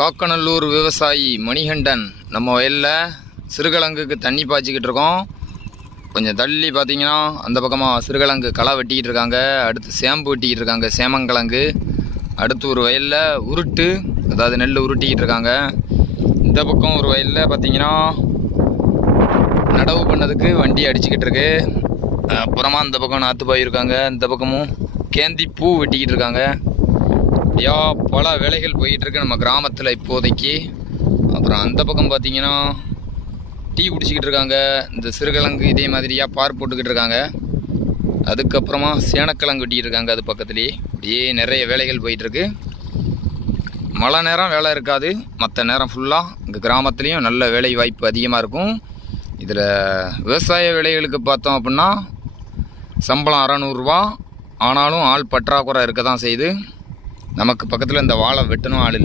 காக்கநல்லூர் விவசாயி மணிகண்டன் நம்ம வயலில் சிறுகிழங்குக்கு தண்ணி பாய்ச்சிக்கிட்டு இருக்கோம். கொஞ்சம் தள்ளி பார்த்தீங்கன்னா அந்த பக்கமாக சிறுகிழங்கு களை வெட்டிக்கிட்டு இருக்காங்க. அடுத்து சேம்பு வெட்டிக்கிட்டு இருக்காங்க, சேமங்கிழங்கு. அடுத்து ஒரு வயலில் உருட்டு, அதாவது நெல் உருட்டிக்கிட்டு இருக்காங்க. இந்த பக்கம் ஒரு வயலில் பார்த்தீங்கன்னா நடவு பண்ணதுக்கு வண்டி அடிச்சுக்கிட்டு இருக்கு. அப்புறமா இந்த பக்கம் நாற்று பாயிருக்காங்க. இந்த பக்கமும் கேந்தி பூ வெட்டிக்கிட்டு இருக்காங்க. அப்படியா பல வேலைகள் போயிட்டுருக்கு நம்ம கிராமத்தில் இப்போதைக்கு. அப்புறம் அந்த பக்கம் பார்த்தீங்கன்னா டீ குடிச்சிக்கிட்டு இருக்காங்க. இந்த சிறுகிழங்கு இதே மாதிரியாக பார் போட்டுக்கிட்டு இருக்காங்க. அதுக்கப்புறமா சேனக்கிழங்கு வெட்டிக்கிட்டு இருக்காங்க. அது பக்கத்துலேயே அப்படியே நிறைய வேலைகள் போயிட்டுருக்கு. மழை நேரம் வேலை இருக்காது, மற்ற நேரம் ஃபுல்லாக இங்கே கிராமத்துலேயும் நல்ல வேலை வாய்ப்பு அதிகமாக இருக்கும். இதில் விவசாய வேலைகளுக்கு பார்த்தோம் அப்படின்னா சம்பளம் 600 ரூபா. ஆனாலும் ஆள் பற்றாக்குறை இருக்க தான் செய்யுது. நமக்கு பக்கத்தில் இந்த வாழை வெட்டணும் ஆள் இல்லை.